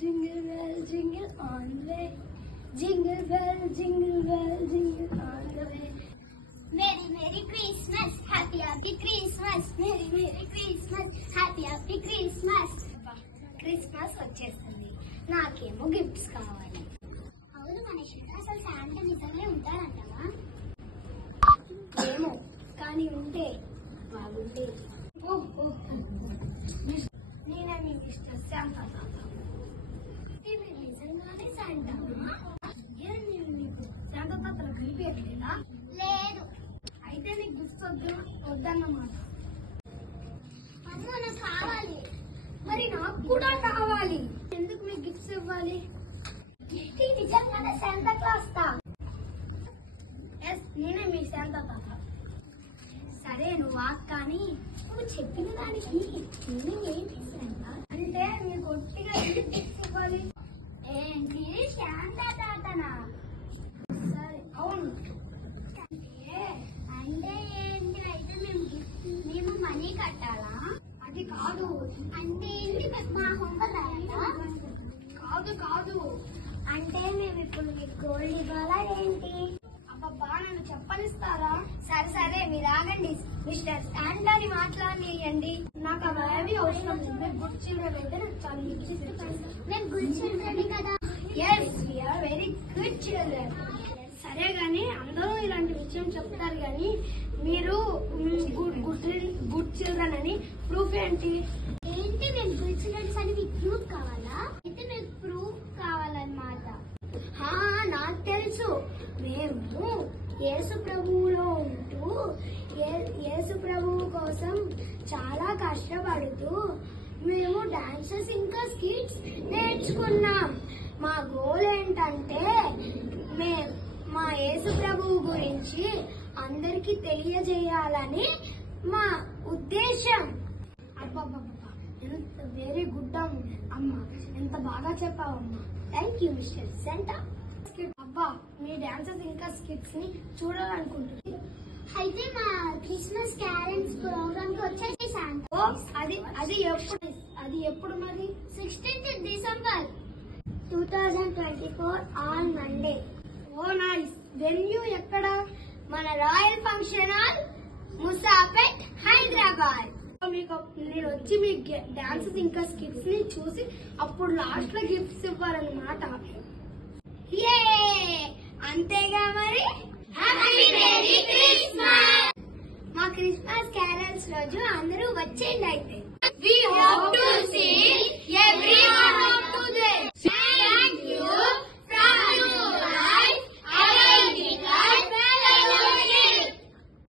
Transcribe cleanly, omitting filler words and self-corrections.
Jingle bell, jingle all the way. Jingle bell, jingle bell, jingle all the way. Merry Merry Christmas, Happy Happy Christmas, Merry Merry Christmas, Happy Happy Christmas. Christmas వచ్చేస్తుంది, నాకేమో gifts కావాలి. అవును మనీష్, అసలు Santa నిజంగానే ఉంటారంటావా? ఏమో, కానీ ఉంటే బాగుంటే. నేనే మీ మిస్టర్ శాంతా తాత. మీరు నిజంగానే శాంటానా? నేను మీకు శాంతా తాతలు కనిపించట్లేదా? లేదు. అయితే నీకు గిఫ్ట్స్ వద్దన్నమాట. అమ్మో, నాకు కావాలి. మరి నాకు కూడా కావాలి. ఎందుకు మీకు గిఫ్ట్స్ ఇవ్వాలి? నిజంగానే శాంతా క్లాస్ తా? ఎస్, నేనే మీ శాంతా తాత. సరే, నువ్వు వాక్, కానీ నువ్వు చెప్పిన దానికి మీనింగ్ ఏంటి శాంతా? అంటే మీకు ఒట్టిగా గిఫ్ట్స్ ఇవ్వాలి. ఏంటి శాంతా తాతనా? సరే, అవును. అంటే ఏంటి? అయితే మేము మనీ కట్టాలా? అది కాదు. అంటే ఏంటి? మా హోంవర్క్ రాయాలా? కాదు కాదు. అంటే మేము ఇప్పుడు మీకు గోల్డ్ ఇవ్వాలా ఏంటి? అబ్బబ్బా, నన్ను చెప్పనిస్తారా? సరే సరే, మీరు ఆగండి. మిస్టర్ శాంటాని మాట్లాడియండి. నాకు అవి అవసరం లేదు. మీరు గుడ్ చిల్డ్రన్ అయితే నాకు చాలా గిఫ్ట్స్ ఇస్తారు. మేము గుడ్ చిల్డ్రన్ కదా. Yes, we are very good children. సరే గాని, అందరూ ఇలాంటి విషయం చెప్తారు గాని మీరు గుడ్ చిల్డ్రన్ అని ప్రూఫ్ ఏంటి? ఏంటి మేము గుడ్ చిల్డ్రన్స్ అని మీకు ప్రూఫ్ కావాలా? అయితే మీకు ప్రూఫ్ కావాలన్నమాట. నాకు తెలుసు. మేము యేసు ప్రభువులో ఉంటూ యేసు ప్రభువు కోసం చాలా కష్టపడుతూ మేము డాన్సెస్ ఇంకా స్కిట్స్ నేర్చుకున్నాం. మా గోల్ ఏంటంటే మా యేసు ప్రభువు గురించి అందరికీ తెలియజేయాలని మా ఉద్దేశం. అబ్బబ్బబ్బా, ఎంత వెరీ గుడ్ అమ్మా, ఎంత బాగా చెప్పావమ్మా. Thank you mister Santa. అబ్బా, మీ డాన్సెస్ ఇంకా స్కిట్స్ ని చూడాలనుకుంటుంది. అయితే మా క్రిస్మస్ క్యారెన్స్ ప్రోగ్రామ్ కి వచ్చేసి శాంటా. ఓ, అది ఎప్పుడు మరి? 16th December 2024 on Monday. Oh nice. Venue ఎక్కడ? మన royal function hall, Musapet, Hyderabad. మీకు నేను వచ్చి మీ డాన్సెస్ ఇంకా స్కిట్స్ ని చూసి అప్పుడు లాస్ట్ లో గిఫ్ట్స్ ఇవ్వాలన్నమాట. అంతేగా మరి. Happy merry Christmas. మా క్రిస్మస్ క్యారల్స్ రోజు అందరూ వచ్చేయండి. అయితే We hope to see everyone